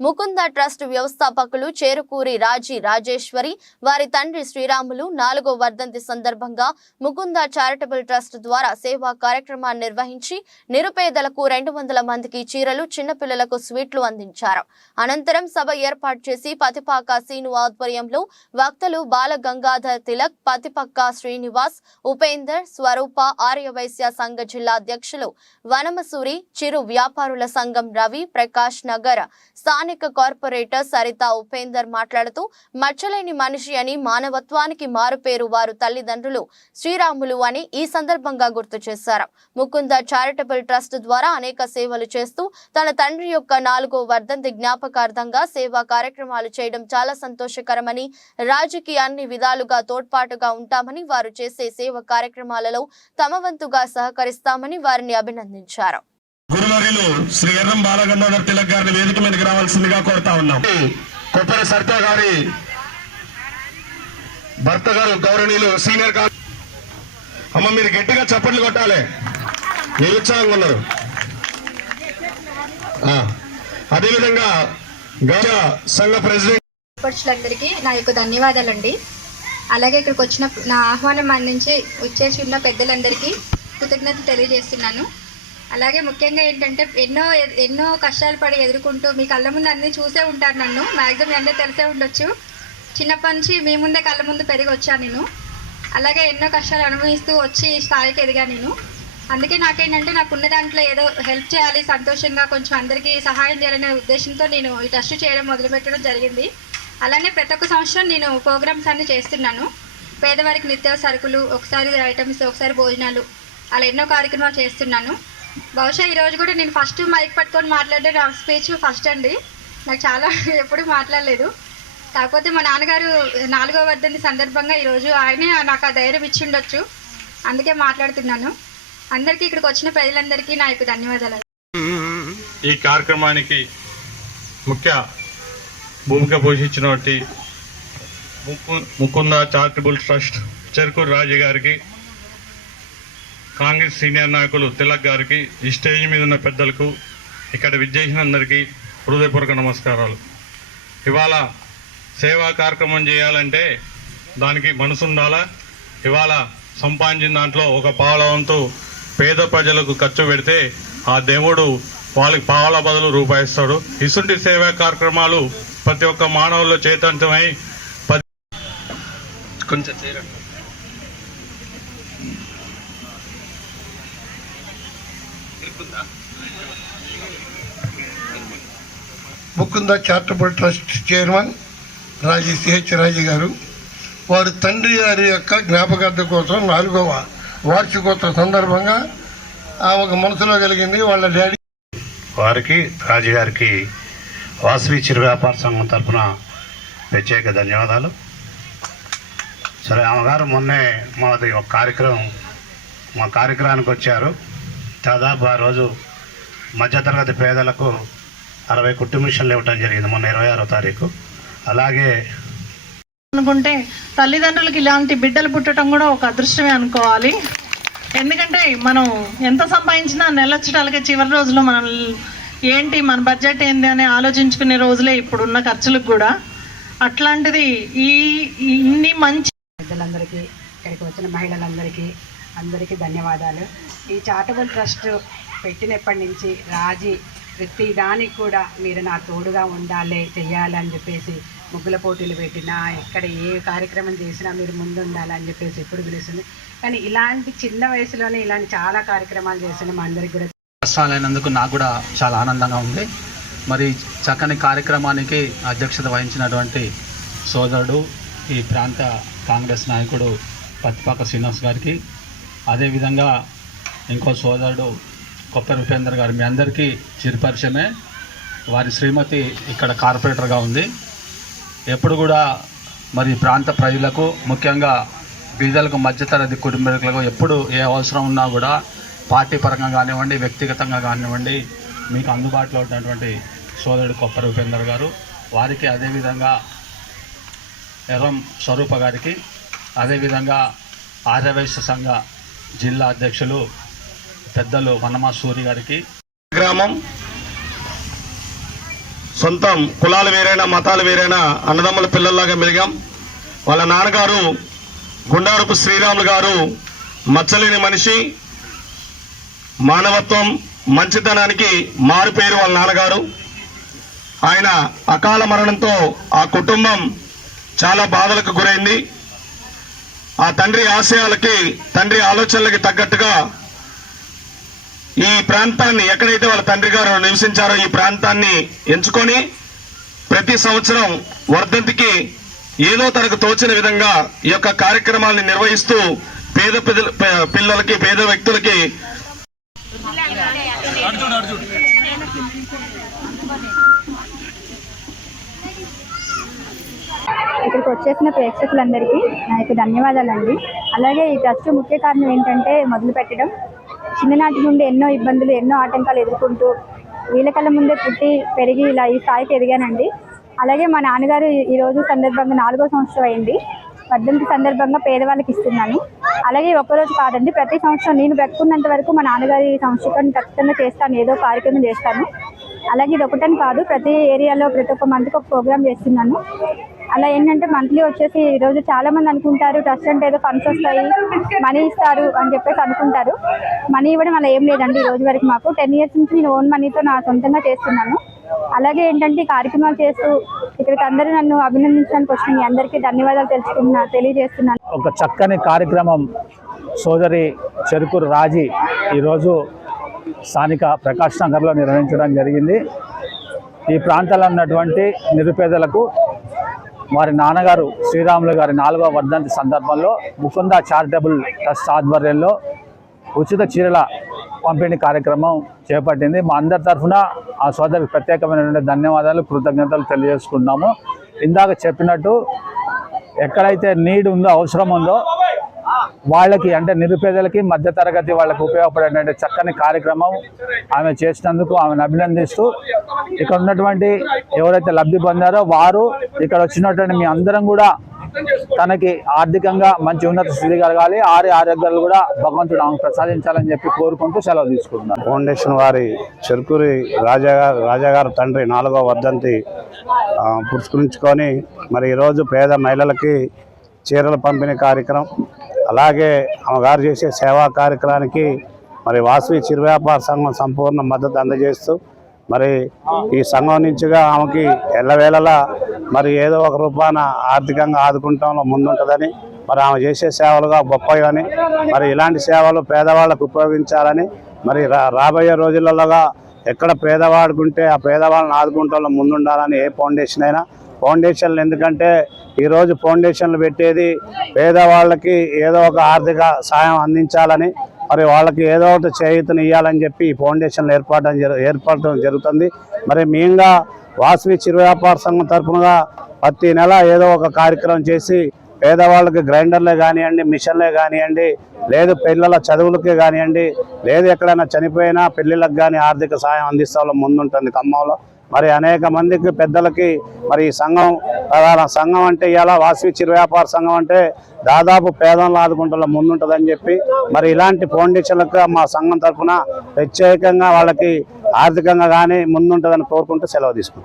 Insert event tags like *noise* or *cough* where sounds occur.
Mukunda trust వ్యవస్థాపకులు చేరుకూరి రాజీ రాజేశ్వరి వారి తండ్రి శ్రీరాములు నాలుగో వర్ధంతి సందర్భంగా ముకుంద చారిటబుల్ ట్రస్ట్ ద్వారా సేవా కార్యక్రమాన్ని నిర్వహించి నిరుపేదలకు రెండు వందల మందికి చీరలు చిన్నపిల్లలకు స్వీట్లు అందించారు. అనంతరం సభ ఏర్పాటు చేసి పతిపాక సీను ఆధ్వర్యంలో వక్తలు బాల గంగాధర్ తిలక్ పతిపక్క శ్రీనివాస్ ఉపేందర్ స్వరూప ఆర్యవైశ్య సంఘ జిల్లా అధ్యక్షులు వనమసూరి చిరు వ్యాపారుల సంఘం రవి ప్రకాష్ నగర్ స్థానిక కార్పొరేటర్ సరిత ఉపేందర్ మాట్లాడుతూ మచ్చలేని మనిషి అని మానవత్వానికి మారుపేరు వారు తల్లిదండ్రులు శ్రీరాములు అని ఈ సందర్భంగా గుర్తు చేశారు. ముకుంద చారిటబుల్ ట్రస్ట్ ద్వారా అనేక సేవలు చేస్తూ తన తండ్రి యొక్క నాలుగో వర్ధంతి జ్ఞాపకార్థంగా సేవా కార్యక్రమాలు చేయడం చాలా సంతోషకరమని రాజకీయాన్ని అన్ని విధాలుగా తోడ్పాటుగా ఉంటామని వారు చేసే సేవ కార్యక్రమాలలో తమ వంతుగా సహకరిస్తామని వారిని అభినందించారు. గురువర్యులు శ్రీ ఎర్రం బాలగంగాధర్ తిలక్ గారిని వేదిక మీదకి రావాల్సిందిగా కోరుతా ఉన్నాం. కొప్పరి సరిత గారి భర్త గారు గౌరవనీయులు సీనియర్ కా అమ్మ మీరు గట్టిగా చప్పట్లు కొట్టాలి. నిరుత్సాహంగా ఉన్నారు. అదేవిధంగా గౌరవ సంఘ ప్రెసిడెంట్ పక్షులందరికీ నా యొక్క ధన్యవాదాలండి. అలాగే ఇక్కడికి వచ్చిన నా ఆహ్వానం అందించి వచ్చేసి ఉన్న పెద్దలందరికీ కృతజ్ఞతలు తెలియజేస్తున్నాను. అలాగే ముఖ్యంగా ఏంటంటే ఎన్నో ఎన్నో కష్టాలు పడి ఎదుర్కొంటూ మీ కళ్ళ ముందు అన్నీ చూసే ఉంటారు నన్ను. మ్యాక్సిమం మీ అందరూ తెలిసే ఉండొచ్చు. చిన్నప్పటి నుంచి మీ ముందే కళ్ళ ముందు పెరిగి వచ్చాను నేను. అలాగే ఎన్నో కష్టాలు అనుభవిస్తూ వచ్చి ఈ స్థాయికి ఎదిగా నేను. అందుకే నాకేంటంటే నాకున్న దాంట్లో ఏదో హెల్ప్ చేయాలి సంతోషంగా కొంచెం అందరికీ సహాయం చేయాలనే ఉద్దేశంతో నేను ఈ ట్రస్ట్ చేయడం మొదలుపెట్టడం జరిగింది. అలానే ప్రతి ఒక్క సంవత్సరం నేను ప్రోగ్రామ్స్ అన్ని చేస్తున్నాను. పేదవారికి నిత్య సరుకులు ఒకసారి ఐటమ్స్ ఒకసారి భోజనాలు అలా ఎన్నో కార్యక్రమాలు చేస్తున్నాను. బహుశా ఈరోజు కూడా నేను ఫస్ట్ మైక్ పట్టుకొని మాట్లాడే నా స్పీచ్ ఫస్ట్ అండి. నాకు చాలా *laughs* ఎప్పుడు మాట్లాడలేదు. కాకపోతే మా నాన్నగారు నాలుగో వర్ధంతి సందర్భంగా ఈరోజు ఆయనే నాకు ఆ ధైర్యం ఇచ్చి ఉండొచ్చు అందుకే మాట్లాడుతున్నాను. అందరికీ ఇక్కడికి వచ్చిన ప్రజలందరికీ నా యొక్క ధన్యవాదాలు. ఈ కార్యక్రమానికి ముఖ్య భూమిక పోషించినటువంటి ముకుందా ముకుంద చారిటబుల్ ట్రస్ట్ చెరుకూరు రాజు గారికి కాంగ్రెస్ సీనియర్ నాయకులు తిలక్ గారికి ఈ స్టేజ్ మీద ఉన్న పెద్దలకు ఇక్కడ విచ్చేసిన అందరికీ హృదయపూర్వక నమస్కారాలు. ఇవాళ సేవా కార్యక్రమం చేయాలంటే దానికి మనసు ఉండాలా? ఇవాళ సంపాదించిన దాంట్లో ఒక పావుల వంతు పేద ప్రజలకు ఖర్చు పెడితే ఆ దేవుడు వాళ్ళకి పావుల బదులు రూపాయిస్తాడు ఇసుంటి సేవా కార్యక్రమాలు ప్రతి ఒక్క మానవుల్లో చైతన్యమై పది కొంచెం చేరండి. Mukunda charitable trust chairman Raji CH Raji గారు వారి తండ్రి గారి యొక్క జ్ఞాపకార్థం కోసం నాలుగవ వార్షికోత్సవ సందర్భంగా ఆ ఒక మనసులో కలిగింది. వాళ్ళ డాడీ వారికి రాజు గారికి వాసవి చిరు వ్యాపార సంఘం తరఫున ప్రత్యేక ధన్యవాదాలు. సరే అమ్మగారు మొన్నే మాది ఒక కార్యక్రమం మా కార్యక్రమానికి వచ్చారు. దాదాపు ఆ రోజు మధ్యతరగతి పేదలకు అరవై కుటుంబిషన్లు ఇవ్వటం జరిగింది మొన్న ఇరవై ఆరో తారీఖు. అలాగే అనుకుంటే తల్లిదండ్రులకి ఇలాంటి బిడ్డలు పుట్టడం కూడా ఒక అదృష్టమే అనుకోవాలి. ఎందుకంటే మనం ఎంత సంపాదించినా నెలొచ్చటాలకే చివరి రోజుల్లో మనం ఏంటి మన బడ్జెట్ ఏంది అని ఆలోచించుకునే రోజులే ఇప్పుడున్న ఖర్చులకు కూడా. అట్లాంటిది ఈ ఈ ఇన్ని మంచి పెద్దలందరికీ ఇక్కడికి వచ్చిన మహిళలందరికీ అందరికీ ధన్యవాదాలు. ఈ చారిటబుల్ ట్రస్ట్ పెట్టినప్పటి నుంచి రాజీ ప్రతి దానికి కూడా మీరు నా తోడుగా ఉండాలి చెయ్యాలి అని చెప్పేసి ముగ్గుల పోటీలు పెట్టినా ఎక్కడ ఏ కార్యక్రమం చేసినా మీరు ముందు ఉండాలని చెప్పేసి ఎప్పుడు పిలుస్తుంది. కానీ ఇలాంటి చిన్న వయసులోనే ఇలాంటి చాలా కార్యక్రమాలు చేసిన మా అందరికి కూడా అయినందుకు నాకు కూడా చాలా ఆనందంగా ఉంది. మరి చక్కని కార్యక్రమానికి అధ్యక్షత వహించినటువంటి సోదరుడు ఈ ప్రాంత కాంగ్రెస్ నాయకుడు పత్తిపాక శ్రీనివాస్ గారికి అదేవిధంగా ఇంకో సోదరుడు కొప్పరి ఉపేందర్ గారు. మీ అందరికీ చిరుపరిచయమే. వారి శ్రీమతి ఇక్కడ కార్పొరేటర్గా ఉంది. ఎప్పుడు కూడా మరి ప్రాంత ప్రజలకు ముఖ్యంగా బీదలకు మధ్యతరగతి కుటుంబీకులకు ఎప్పుడు ఏ అవసరం ఉన్నా కూడా పార్టీ పరంగా కానివ్వండి వ్యక్తిగతంగా కానివ్వండి మీకు అందుబాటులో ఉన్నటువంటి సోదరుడు కొప్ప ఉపేందర్ గారు. వారికి అదేవిధంగా ఎర్రం స్వరూప గారికి అదేవిధంగా ఆర్యవైశ్య సంఘ జిల్లా అధ్యక్షులు పెద్దలు వనమా సూరి గారికి. గ్రామం సొంతం కులాలు వేరైనా మతాలు వేరైనా అన్నదమ్ముల పిల్లల్లాగా మెలిగాం. వాళ్ళ నాన్నగారు గుండారపు శ్రీరాములు గారు మచ్చలేని మనిషి మానవత్వం మంచితనానికి మారుపేరు వాళ్ళ నాన్నగారు. ఆయన అకాల మరణంతో ఆ కుటుంబం చాలా బాధలకు గురైంది. ఆ తండ్రి ఆశయాలకి తండ్రి ఆలోచనలకి తగ్గట్టుగా ఈ ప్రాంతాన్ని ఎక్కడైతే వాళ్ళ తండ్రి గారు నివసించారో ఈ ప్రాంతాన్ని ఎంచుకొని ప్రతి సంవత్సరం వర్ధంతికి ఏదో తనకు తోచిన విధంగా ఈ యొక్క కార్యక్రమాన్ని నిర్వహిస్తూ పేద పిల్లలకి పేద వ్యక్తులకి ఇక్కడికి వచ్చేసిన ప్రేక్షకులందరికీ నా యొక్క ధన్యవాదాలండి. అలాగే ఈ ట్రస్ట్ ముఖ్య కారణం ఏంటంటే మొదలు పెట్టడం చిన్ననాటి నుండి ఎన్నో ఇబ్బందులు ఎన్నో ఆటంకాలు ఎదుర్కొంటూ వీళ్ళ కళ్ళ ముందే పుట్టి పెరిగి ఇలా ఈ స్థాయికి ఎదిగానండి. అలాగే మా నాన్నగారు ఈరోజు సందర్భంగా నాలుగో సంవత్సరం అయింది. పద్దెనిమిది సందర్భంగా పేదవాళ్ళకి ఇస్తున్నాను. అలాగే ఒక్కరోజు కాదండి ప్రతి సంవత్సరం నేను బ్రతుకున్నంత వరకు మా నాన్నగారి సంవత్సరాన్ని ఖచ్చితంగా చేస్తాను ఏదో కార్యక్రమం చేస్తాను. అలాగే ఇది ఒకటని కాదు ప్రతి ఏరియాలో ప్రతి ఒక్క మంత్కి ఒక ప్రోగ్రామ్ చేస్తున్నాను. అలా ఏంటంటే మంత్లీ వచ్చేసి ఈరోజు చాలా మంది అనుకుంటారు ట్రస్ట్ అంటే ఏదో ఫండ్స్ వస్తాయి మనీ ఇస్తారు అని చెప్పేసి అనుకుంటారు. మనీ ఇవ్వడం అలా ఏం లేదండి ఈ రోజు వరకు మాకు. టెన్ ఇయర్స్ నుంచి నేను ఓన్ మనీతో నా సొంతంగా చేస్తున్నాను. అలాగే ఏంటంటే ఈ కార్యక్రమాలు చేస్తూ ఇక్కడికి అందరూ నన్ను అభినందించడానికి వచ్చిన మీ అందరికీ ధన్యవాదాలు తెలుసుకున్నా తెలియజేస్తున్నాను. ఒక చక్కని కార్యక్రమం సోదరి చెరుకూరు రాజీ ఈరోజు స్థానిక ప్రకాష్ నగర్లో నిర్వహించడం జరిగింది. ఈ ప్రాంతాల్లో ఉన్నటువంటి నిరుపేదలకు వారి నాన్నగారు శ్రీరాములు గారి నాలుగవ వర్ధంతి సందర్భంలో ముకుంద చారిటబుల్ ట్రస్ట్ ఆధ్వర్యంలో ఉచిత చీరల పంపిణీ కార్యక్రమం చేపట్టింది. మా అందరి తరఫున ఆ సోదరికి ప్రత్యేకమైనటువంటి ధన్యవాదాలు కృతజ్ఞతలు తెలియజేసుకుంటున్నాము. ఇందాక చెప్పినట్టు ఎక్కడైతే నీడ్ ఉందో అవసరం ఉందో వాళ్ళకి అంటే నిరుపేదలకి మధ్యతరగతి వాళ్ళకి ఉపయోగపడేటువంటి చక్కని కార్యక్రమం ఆమె చేసినందుకు ఆమెను అభినందిస్తూ ఇక్కడ ఉన్నటువంటి ఎవరైతే లబ్ధి పొందారో వారు ఇక్కడ వచ్చినటువంటి మీ అందరం కూడా తనకి ఆర్థికంగా మంచి ఉన్నత స్థితి కలగాలి. ఆరి ఆరోగ్యాలు కూడా భగవంతుడు ఆమె ప్రసాదించాలని చెప్పి కోరుకుంటూ సెలవు తీసుకుంటున్నాను. ఫౌండేషన్ వారి చెరుకూరి రాజాగారు రాజాగారు తండ్రి నాలుగో వర్ధంతి పురస్కరించుకొని మరి ఈరోజు పేద మహిళలకి చీరల పంపిణీ కార్యక్రమం అలాగే ఆమెగారు చేసే సేవా కార్యక్రమానికి మరి వాసవి చిరువ్యాపార సంఘం సంపూర్ణ మద్దతు అందజేస్తూ మరి ఈ సంఘం నుంచిగా ఆమెకి ఎల్లవేళలా మరి ఏదో ఒక రూపాన ఆర్థికంగా ఆదుకుంటంలో ముందుంటుందని మరి ఆమె చేసే సేవలుగా గొప్పవని మరి ఇలాంటి సేవలు పేదవాళ్ళకు ఉపయోగించాలని మరి రా- రాబోయే రోజులలోగా ఎక్కడ పేదవాడుకుంటే ఆ పేదవాళ్ళని ఆదుకుంటంలో ముందుండాలని ఏ ఫౌండేషన్ అయినా ఫౌండేషన్లు. ఎందుకంటే ఈరోజు ఫౌండేషన్లు పెట్టేది పేదవాళ్ళకి ఏదో ఒక ఆర్థిక సాయం అందించాలని మరి వాళ్ళకి ఏదో ఒకటి చేయుతని ఇవ్వాలని చెప్పి ఈ ఫౌండేషన్లు ఏర్పడడం ఏర్పడటం జరుగుతుంది. మరి మెయిన్గా వాసవి చిరు వ్యాపార సంఘం తరఫునగా ప్రతి నెల ఏదో ఒక కార్యక్రమం చేసి పేదవాళ్ళకి గ్రైండర్లే కానివ్వండి మిషన్లే కానివ్వండి లేదు పిల్లల చదువులకే కానివ్వండి లేదు ఎక్కడైనా చనిపోయినా పెళ్ళిళ్ళకి కానీ ఆర్థిక సాయం అందిస్తాలో ముందుంటుంది ఖమ్మంలో. మరి అనేక మందికి పెద్దలకి మరి ఈ సంఘం ప్రధాన సంఘం అంటే ఇలా వాసవి చిరు వ్యాపార సంఘం అంటే దాదాపు పేదలను ఆదుకుంటున్న ముందుంటుందని చెప్పి మరి ఇలాంటి ఫౌండేషన్లకు మా సంఘం తరఫున ప్రత్యేకంగా వాళ్ళకి ఆర్థికంగా కానీ ముందుంటుందని కోరుకుంటూ సెలవు తీసుకుంటాం